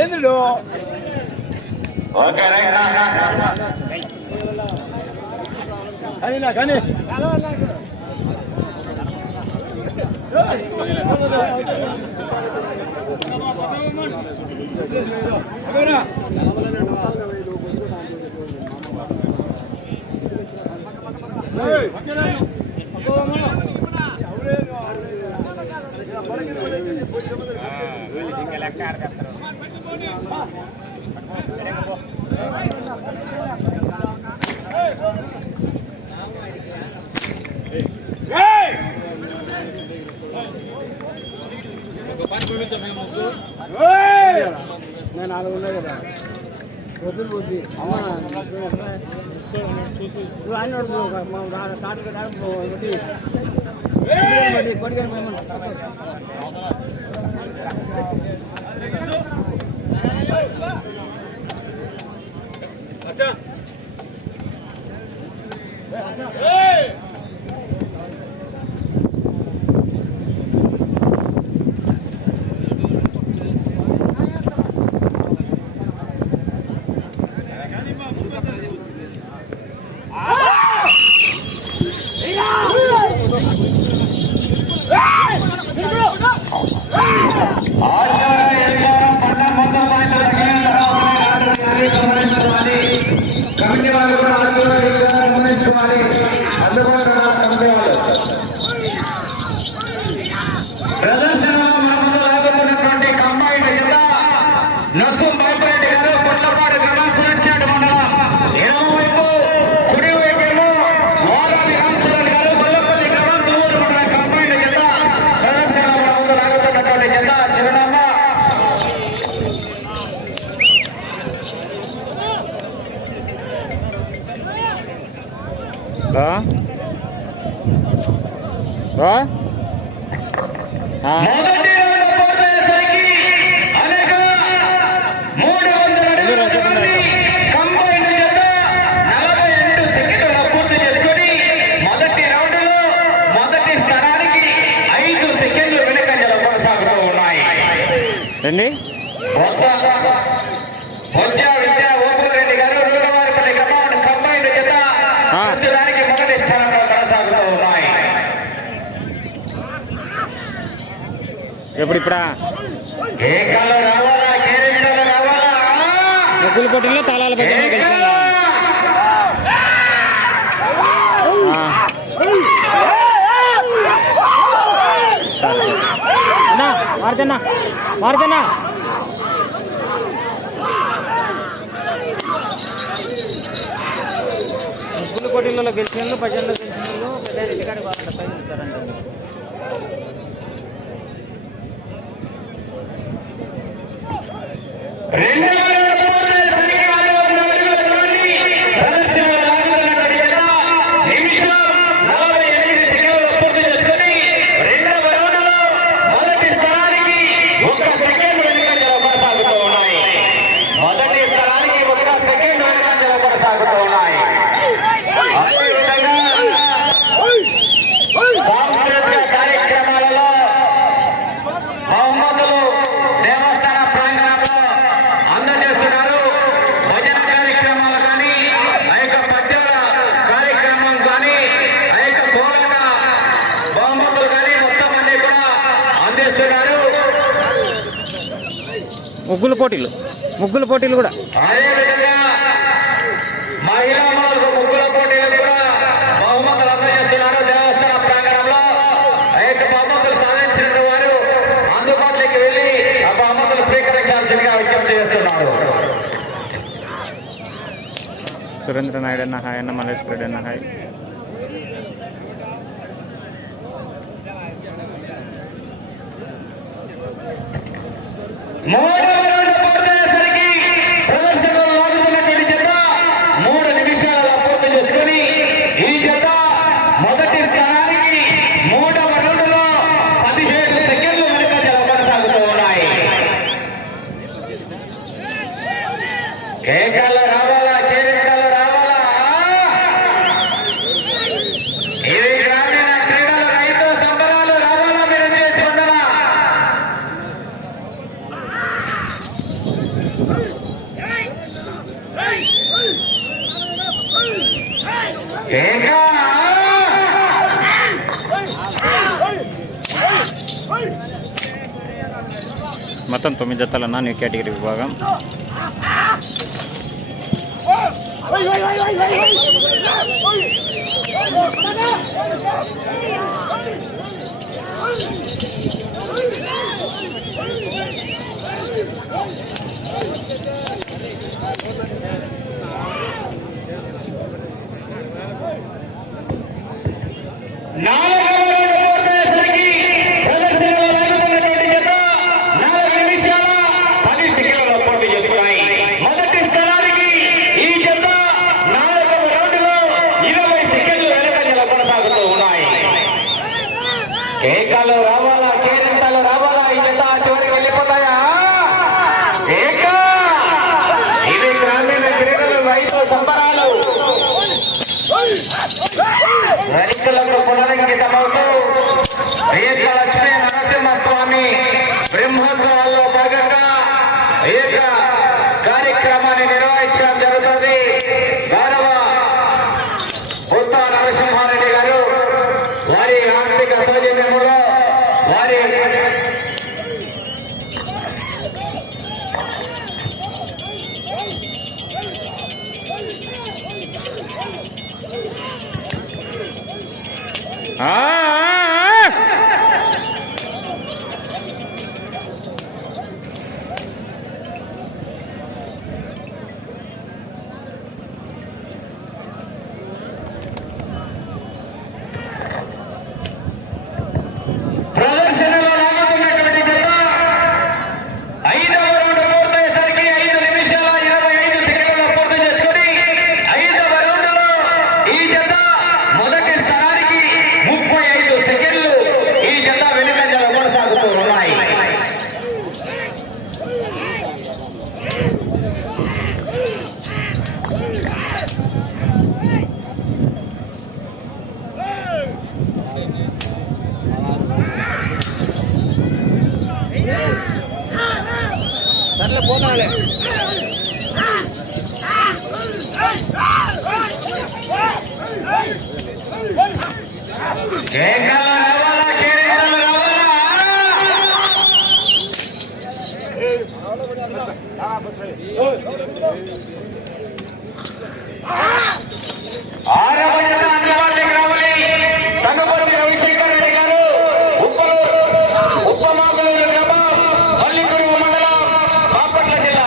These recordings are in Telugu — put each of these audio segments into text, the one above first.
ఏందుడు కానీ నేను నాలుగు ఉన్నాయి కదా వద్దు బుద్ధి రండి ఎప్పుడు ఇప్పుడా ముగ్గుల పోటీల్లో తాళాల పోటీలో గెలిచాలా మారుతున్నా మారుతున్నా ముగ్గుల పోటీలలో గెలిచిన వాళ్ళు భజనలో గెలిచిన వాళ్ళు పెద్ద ఇంటికాడి బాగుంటుంది పైన ఇస్తారంటే ముగ్గుల పోటీలు కూడా ముగ్గుల పోటీలు కూడా బహుమతులు అందజేస్తున్నారు. దేవస్థాన ప్రాంగణంలో అనేక బహుమతులు సాధించిన వారు అందుబాటులోకి వెళ్ళి ఆ బహుమతులు స్వీకరించాల్సిందిగా విజ్ఞప్తి చేస్తున్నారు. సురేంద్ర నాయుడు అన్న హాయ్ అన్న, మల్లేశ్వర రెడ్డి అన్న హాయ్. మొత్తం 9 జతలన్నా న్యూ కేటగిరీ విభాగం. ఏకాలు రావాలా, కేరింతలు రావాలా, ఈ జత చివరికి వెళ్ళిపోతాయా? ఇవి గ్రామీణ క్రీడలు, రైతు సంబరాలు. రైతులకు పునరంకితమవుతూ ఏక లక్ష్మీ నరసింహస్వామి బ్రహ్మోత్సవాల్లో భాగంగా ఏక కార్యక్రమాన్ని నిర్వహించడం జరుగుతుంది. గౌరవ బుద్ధ నరసింహారెడ్డి గారు వారి ఆర్థిక సౌజన్యంలో వారి ప్రదర్శనలో లాగుతున్నటువంటి జత 5వ రౌండ్ పూర్తయ్యేసరికి 5 నిమిషాల 25 సెకండ్ల పూర్తి చేసుకుని 5వ రౌండ్లో ఈ జత మొదటి స్థానానికి 35 సెకండ్లు ఈ జత వెనుకంజలో కొనసాగుతూ ఉన్నాయి. సర్లే పోతాలే. కేకలు రావాలా, కేరింతలు రావాలా? ఆరవ జత అందుబాటులోకి రావాలి. తనుపర్తి రవిశంకర్ రెడ్డి గారు, ఉప్పమాకులూరు గ్రామం, పల్లికురువు మండలం, బాపట్ల జిల్లా.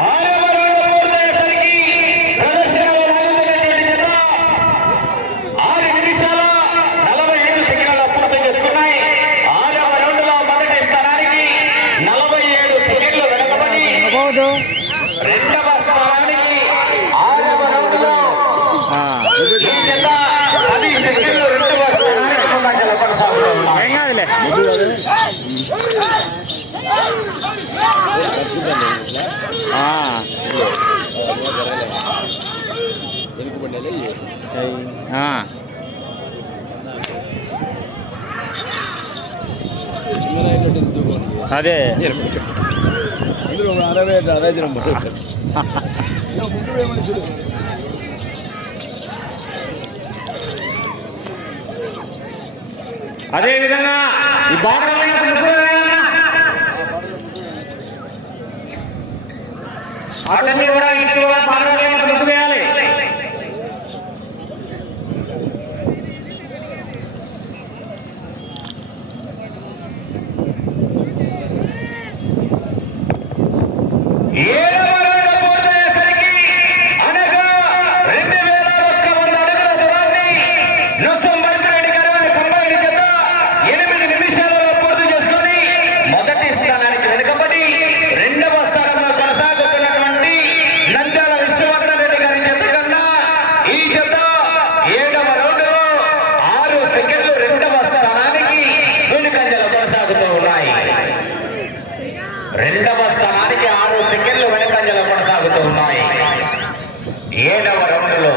ఆరవ రౌండ్ పూర్తయ్యేసరికి ప్రదర్శనలో లాగుతున్నటువంటి జత 6 నిమిషాల 45 సెకండ్ల పూర్తి చేసుకున్నాయి. 6వ రౌండ్లో మొదటి స్థానానికి 47 సెకండ్లు వెనుకబడి పోదు. 2వ స్థానానికి 6వ రౌండ్లో ఈ జత 10 సెకండ్లు 2వ స్థానానికి ముందంజలో కొనసాగుతూ ఉన్నాయి. ఏం కాదులే. అదే అదే విధంగా ఈ బార్డర్ అతన్ని కూడా ఇంట్లో బార్డర్ ముగ్గు వేయాలి. ఏడవ రౌండ్ పూర్తయ్యేసరికి అనగా 2100 అడుగుల దూరాన్ని నొసంబర్తిరెడ్డి గారు వారి కంబైన్ జత 8 నిమిషాలలో పూర్తి చేసుకొని మొదటి స్థానానికి వెనుకబడి 2వ స్థానంలో కొనసాగుతున్నటువంటి నంద్యాల విశ్వవర్ధన్ రెడ్డి గారి జత కన్నా ఈ జత 7వ రౌండ్లో 6 సెకండ్లు 2వ స్థానానికి వెనుకంజలో కొనసాగుతూ ఉన్నాయి. 2వ స్థానానికి 6 సెకండ్లు వెనుకంజలో కొనసాగుతూ ఉన్నాయి. 7వ రౌండ్లో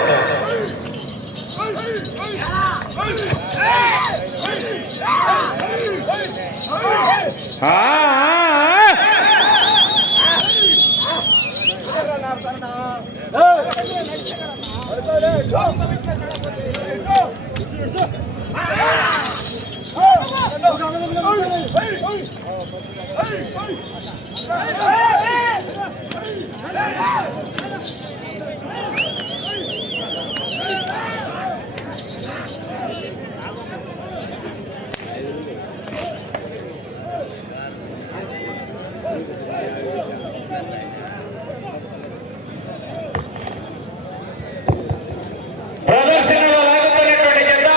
ప్రదర్శనలో లాగుతున్నటువంటి జత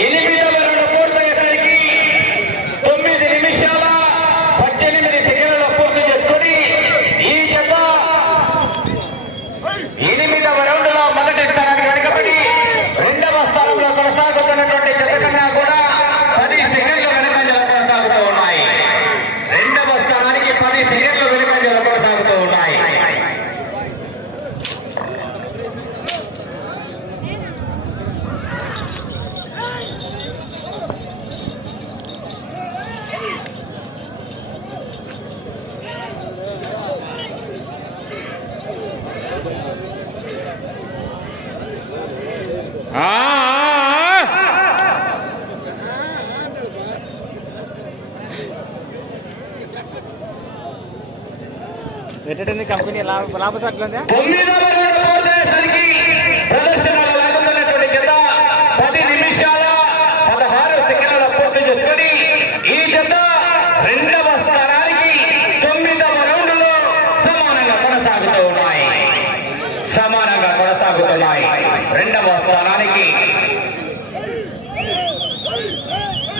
8వ రౌండ్ పూర్తయ్యేసరికి 9 నిమిషాల 18 సెకండ్లలో పూర్తి చేసుకుని ఈ జత 8వ రౌండ్లో మొదటి స్థానానికి వెనుకబడి 2వ స్థానంలో కొనసాగుతున్నటువంటి జత కన్నా కూడా 10 సెకండ్లు వెనుకంజలు కొనసాగుతూ ఉన్నాయి. 2వ స్థానానికి 10 సెకండ్లు వెనుకంజలు కొనసాగుతూ ఉన్నాయి. ఎట్టండి కంపెనీ లాభసాట్లుందా 9వ రౌండ్ పూర్తయ్యేసరికి ప్రదర్శనలో లాగుతున్నటువంటి జత 10 నిమిషాల 16 సెకండ్ల పూర్తి చేసుకుని ఈ జత 2వ స్థానానికి 9వ రౌండ్లో సమానంగా కొనసాగుతున్నాయి. 2వ స్థానానికి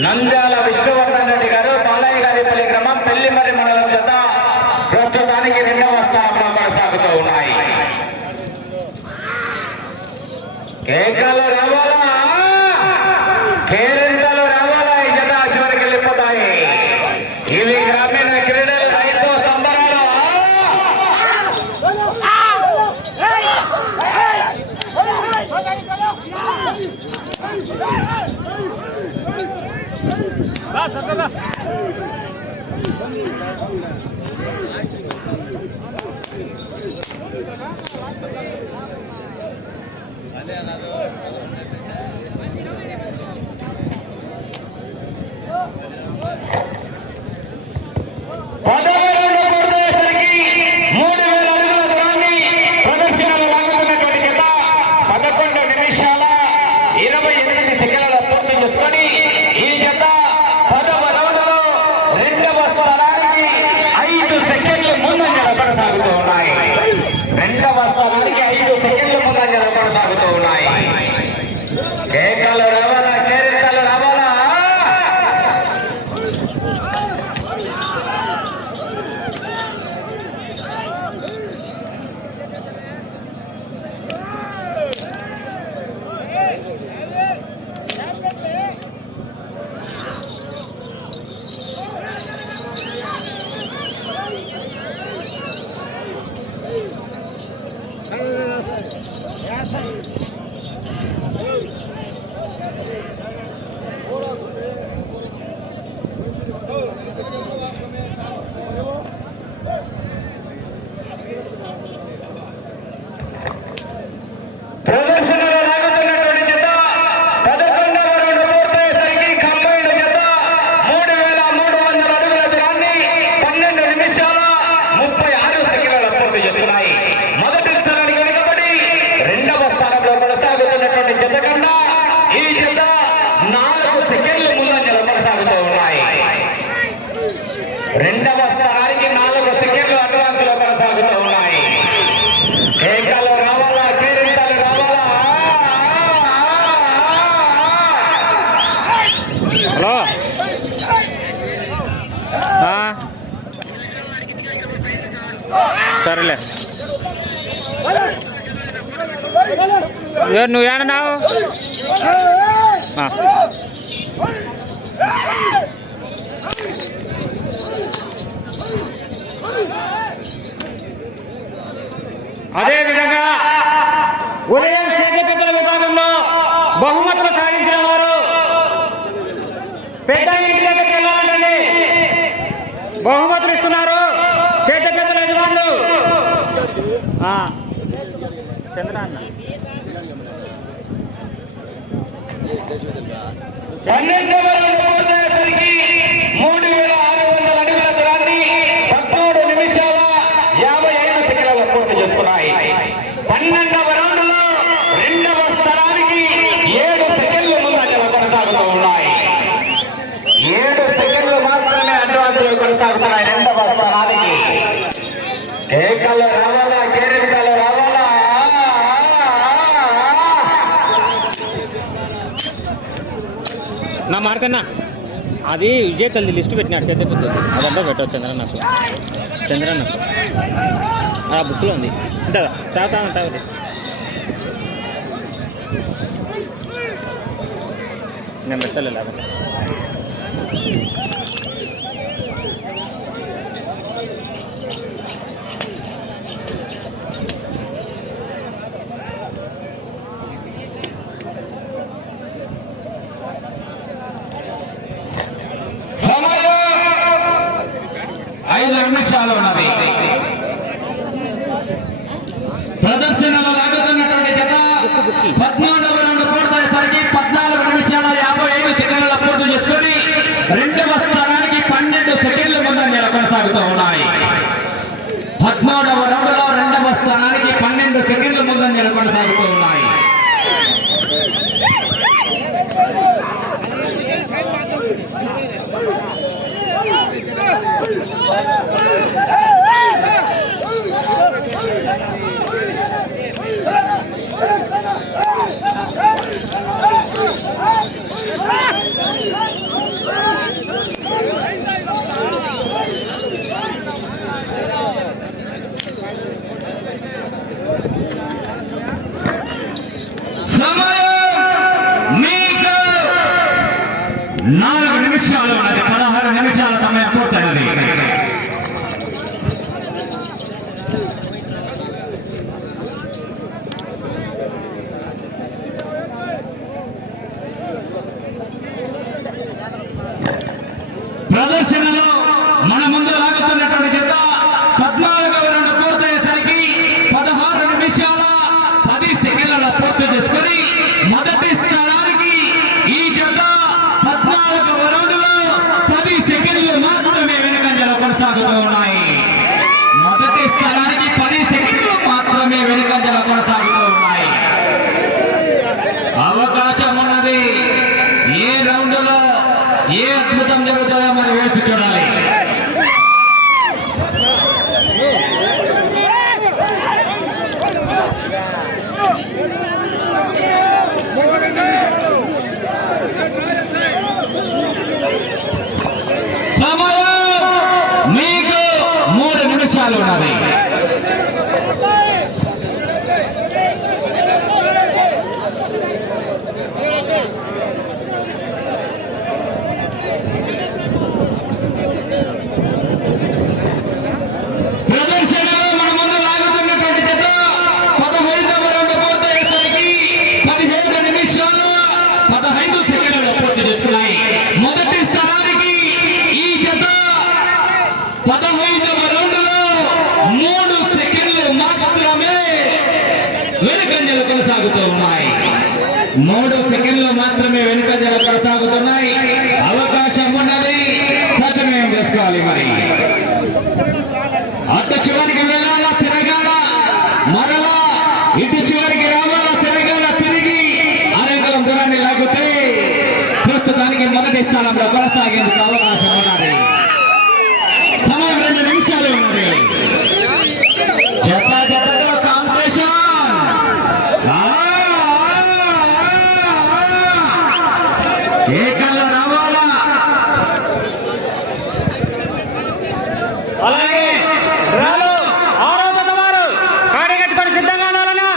నంద్యాల విష్ణువర్ధన్ రెడ్డి గారు, బాలయ్య గారిపల్లి గ్రామం, పెళ్లిమర్రి మండలం జత ప్రస్తుతానికి 2వ స్థానంలో కొనసాగుతూ ఉన్నాయి. కేకలు రావాలా, కేరింతలు రావాలా, ఈ జత చివరికి వెళ్ళిపోతాయి. ఇవి గ్రామీణ క్రీడలు, రైతు సంబరాలు. కేకలు రావాలా, కేరింతలు రావాలా. ప్రదర్శనలో లాగుతున్నటువంటి జత 11వ రౌండ్ పూర్తయ్యేసరికి కంబైన్డ్ జత 3,300 అడుగుల దూరాన్ని 12 నిమిషాల 36 సెకండ్ల పూర్తి చేస్తున్నాయి. మొదటి స్థానానికి వెనుకబడి 2వ స్థానంలో కొనసాగుతున్నటువంటి జత కన్నా ఈ జత 4 సెకండ్లు ముందంజలో కొనసాగుతూ ఉన్నాయి. 2వ స్థానానికి 4 సెకండ్లు అడ్వాన్స్ లో కొనసాగుతూ ఉన్నాయి. కేకలు రావాలా, కేరింతలు రావాలా. హలో సరేలే, నువ్వు ఏడన్నావు? అదేవిధంగా ఉదయం చేతిపెద్దల విభాగంలో బహుమతులు సాధించిన వారు పెద్ద ఇంటి దగ్గరికి వెళ్ళాలంటే బహుమతులు ఇస్తున్నారు చేతిపెద్దల యజమానులు. చంద్ర అన్న 12వ రౌండ్ పూర్తయ్యేసరికి 3600 అడుగుల దూరాన్ని 13 నిమిషాల 55 సెకండ్ల పూర్తి చేస్తున్నాయి. 12వ రౌండ్లో రెండవ స్థానానికి 7 సెకండ్లు ముందంజలో కొనసాగుతూ ఉన్నాయి. 7 సెకండ్లు మాత్రమే అడ్వాన్స్లో కొనసాగుతున్నాయి రెండవ స్థానానికి. కేకలు రావాలా, కేరింతలు రావాలా. నా మార్కన్నా అది విజేతల్ది లిస్టు పెట్టినాడు చేత పెద్ద అదంతా పెట్టవచ్చు చంద్రన్న చంద్రన్న ఆ బుక్లో ఉంది ఉంటుందా తాగుతా ఉంటావు నేను పెట్టలేదు అదే సమయం 5 నిమిషాలు ఉన్నది. ప్రదర్శనలో లాగుతున్నటువంటి జత 14వ రౌండ్ పూర్తయ్యేసరికి 14 నిమిషాల 55 సెకండ్ల పూర్తి చేసుకుని రెండవ స్థానానికి 12 సెకండ్ల ముందంజలో కొనసాగుతూ ఉన్నాయి. 13వ రౌండ్లో రెండవ స్థానానికి 12 సెకండ్ల ముందంజలో కొనసాగుతూ ఉన్నాయి. మీకు 4 నిమిషాలు ఉన్నది. 16 నిమిషాల సమయం పూర్తయినది. ప్రదర్శనలో మన ముందు లాగుతున్నటువంటి జత 14వ రౌండ్ పూర్తయ్యేసరికి 16 నిమిషాల 10 సెకండ్ల పూర్తి చేసుకుని మొదటి స్థానానికి ఈ జత 14వ రౌండ్లో 10 సెకండ్లు మాత్రమే వెనుకంజలో కొనసాగుతూ ఉన్నాయి. మొదటి స్థానానికి 10 సెకండ్లు మాత్రమే వెనుకంజలో కొనసాగుతూ ఉన్నాయి. అవకాశం ఉన్నది. ఏ రౌండ్లో ఏ అద్భుతం జరుగుతుందో మరి వేచి చూడాలి. సమయం మీకు 3 నిమిషాలు ఉన్నది. ప్రదర్శనలో మన ముందు లాగుతున్నటువంటి జత 15వ రౌండ్ పూర్తయ్యేసరికి 17 నిమిషాలు 15 సెకండ్ల పూర్తి చేస్తున్నాయి. మొదటి స్థానానికి ఈ జత 15వ రౌండ్లో 3 సెకండ్లు మాత్రమే వెనుకంజలు కొనసాగుతూ ఉన్నాయి. 3 సెకండ్లు మాత్రమే వెనుకంజలు కొనసాగుతున్నాయి. అవకాశం ఉన్నది. సద్వినియోగం చేసుకోవాలి. మరి అటు చివరికి వెళ్ళాలా, తిరగాల, మరలా ఇటు చివరికి రావాలా, తిరగాల, తిరిగి అరంగం దూరాన్ని లాగితే ప్రస్తుతానికి మొదటి స్థానంలో కొనసాగేందుకు అవకాశం ఉన్నది. సమయం 2 నిమిషాలు ఉన్నది. జత జతతో కాంపిటీషన్. ఏకల్లో రావాలా. అలాగే డ్రాలో 6వ జత వారు కాడి కట్టుకొని సిద్ధంగా ఉండాలన్నా.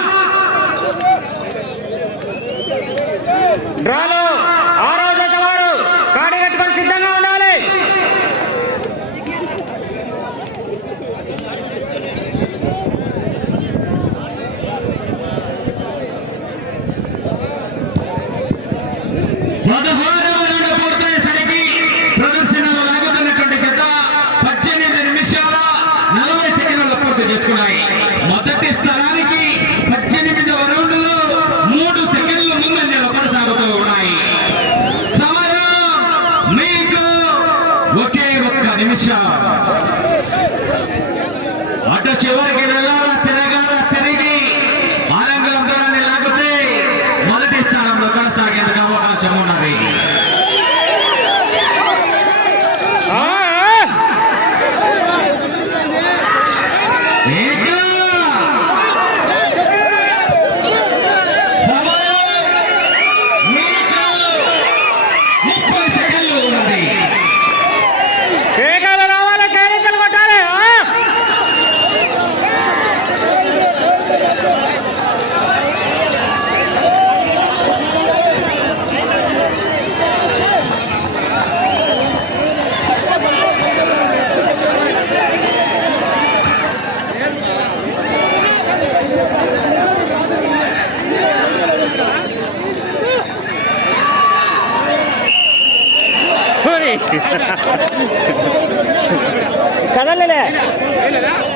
డ్రాలో 6వ జత వారు కాడి కట్టుకొని సిద్ధంగా ఉండాలి. ఒకే ఒక్క నిమిషం. అటు చివరికి వెళ్ళాలా తిరగాల తిరిగి ఆనందం దూరాన్ని లాగితే మొదటి స్థానంలో కొనసాగేందుకు అవకాశం ఉన్నది.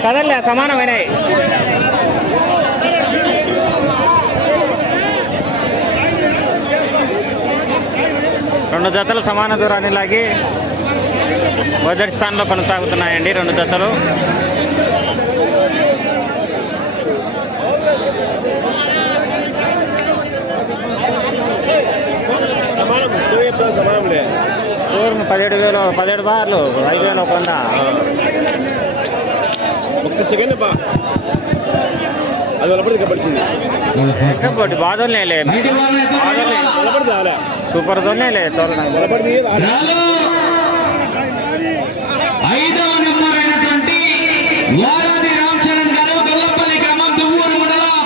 కదలే సమానమైనవి. రెండు జతలు సమాన దూరాన్ని లాగి మొదటి స్థానంలో కొనసాగుతున్నాయండి రెండు జతలు. సమానంలే 17,000 17 బార్లు 5,100 ఒక్క సెకండ్ బా అది నిలబడి పడిచింది బాధలే నిలబడి అలా సూపర్ తోనే నిలబడి 5వ నెంబర్ అయినటువంటి వారాది రామ్ చరణ్ గారు గొల్లపల్లి గ్రామం దువ్వూరు మండలం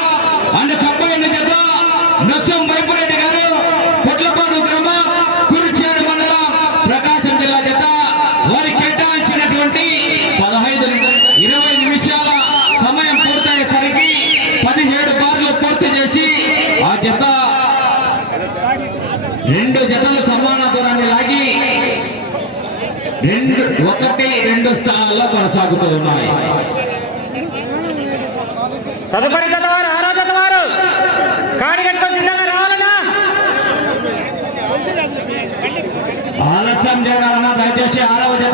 అండ్ కబ్బాయిల జత నొసం వైపురెడ్డి గారు కొట్లపాడు గ్రామం కుర్చేడు మండలం ప్రకాశం జిల్లా జత వారి కేటాయించినటువంటి 15-20 నిమిషాల సమయం పూర్తయ్యేసరికి 17 బార్లు పూర్తి చేసి ఆ జత రెండు జతలు సమాన దూరాన్ని లాగి 1-2 స్థానాల్లో కొనసాగుతూ ఉన్నాయి. తదుపరి జత వారు 6వ జత వారు కాడి కట్టుకొని సిద్ధంగా రావాలన్నా. ఆలస్యం చేయాలన్నా దయచేసి 6వ జత